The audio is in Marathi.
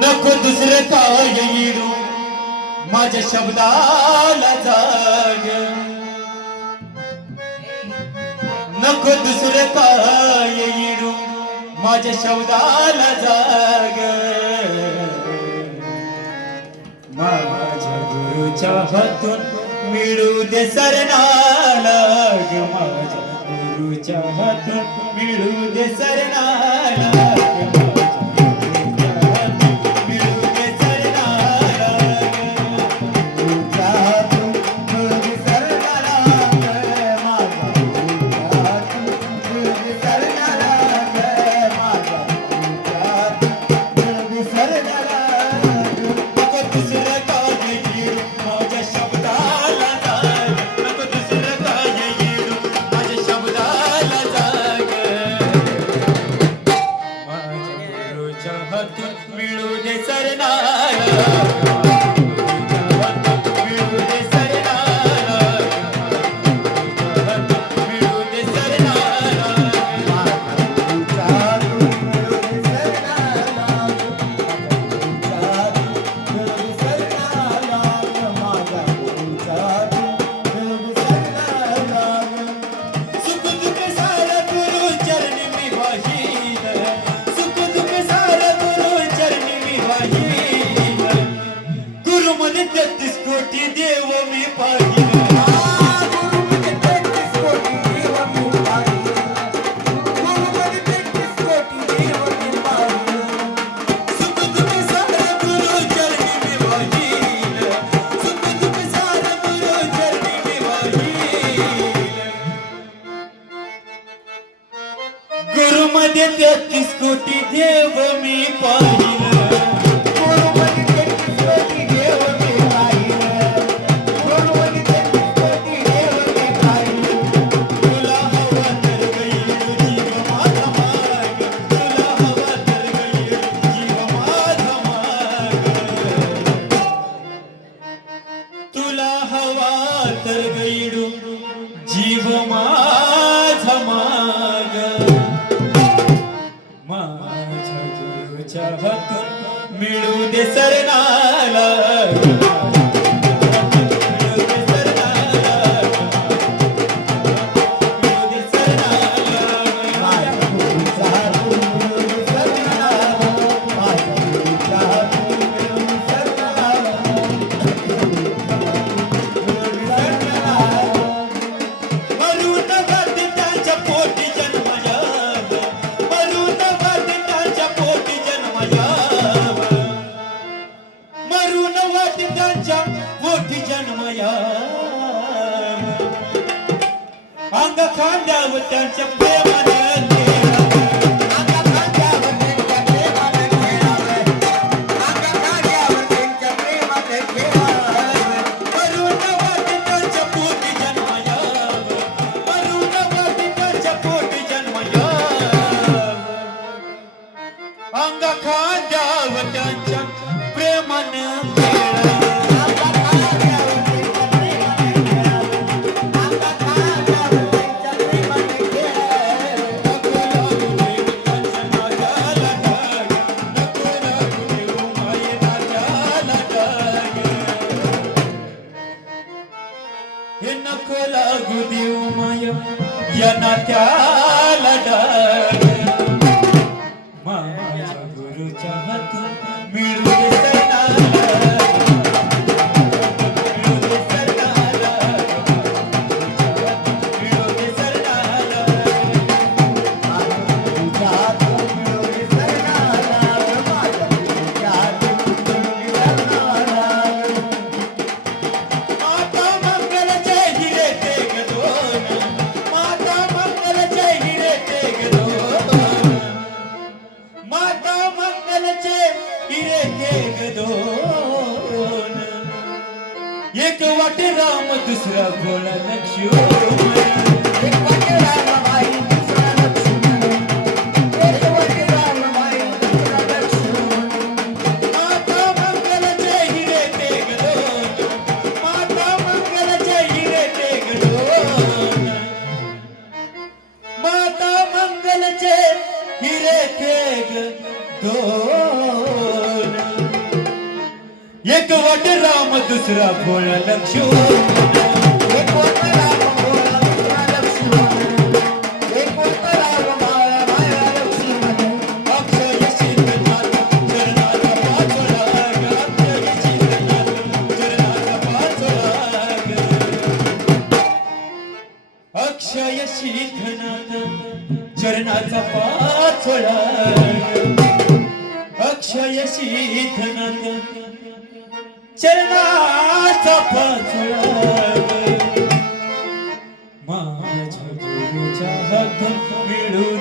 नको दुसरं काय येऊ माझ्या शब्दाला जाग, नको दुसरं काय येऊ माझ्या शब्दाला जाग, माझ्या गुरुच्या हातून मिळू दे सरनाला ग, माझ्या गुरुच्या हातून मिळू दे सरनाला ग, मिळू दे सरनाला मिळू दे सरनाला मिळू दे सरनाला सुख दुःख सारा गुरु चरणी मी वाहील, सुख दुःख सारा गुरु चरणी मी वाहील, गुरु मध्ये 33 कोटी देव मी पाहिल, सुख दुःख सारा गुरु चरणी मी वाहील, सुख दुःख सारा गुरु चरणी मी वाहील, गुरु मध्ये 33 कोटी देव मी पाहिल, तुला हवा तर गैर जीव माझा माग, तुला हवा तर गैर जीव माझा माग, तुला हवा तर गैर जीव माझा माग, माझ्या गुरुच्या हातून मिळू दे सरनाला मिळू दे सरनाला मिळू दे सरनाला मरून वादिताच्या पोटी जन्म यावा, मरून वादिताच्या पोटी जन्म यावा, मरून वादिताच्या पोटी जन्म यावा, अंग खांद्यावर त्यांच्या प्रेमाने अंग खांद्यावर त्यांच्या प्रेमानं हे नको लागू देऊ माय या नात्याला डाग, माझ्या गुरुच्या हातून मिळू दे सरनाला मिळू दे सरनाला मिळू दे सरनाला माता मंगलचे हिरे ते गदोन, माता मंगलचे हिरे ते गदोन, माता मंगलचे हिरे ते गदोन, एक वाटे राम दुसरा भोळा लक्ष्मण, एक वाटे रामाबाई दुसरा लक्ष्मण, एक वाटे रामाबाई दुसरा लक्ष्मण, माता मंगलचे हिरे ते गदोन, माता मंगलचे हिरे ते गदोन, माता मंगलचे हिरे दोन, एक वाट राम दुसरा भोळा लक्ष्मण, एक होत राम भोळा दुसरा लक्ष्मण, एक होत राम माया माया लक्ष्मण. अक्षय शीतनाथ चरणाचा पाचोळा ग, अक्षय शीतनाथ चरणाचा पाचोळा ग, अक्षय शीतनाथ चरणाचा पाचोळा ग, अक्षय शीतनाथ चरणाचा पाचोळा ग, माझ्या गुरुच्या हातून मिळून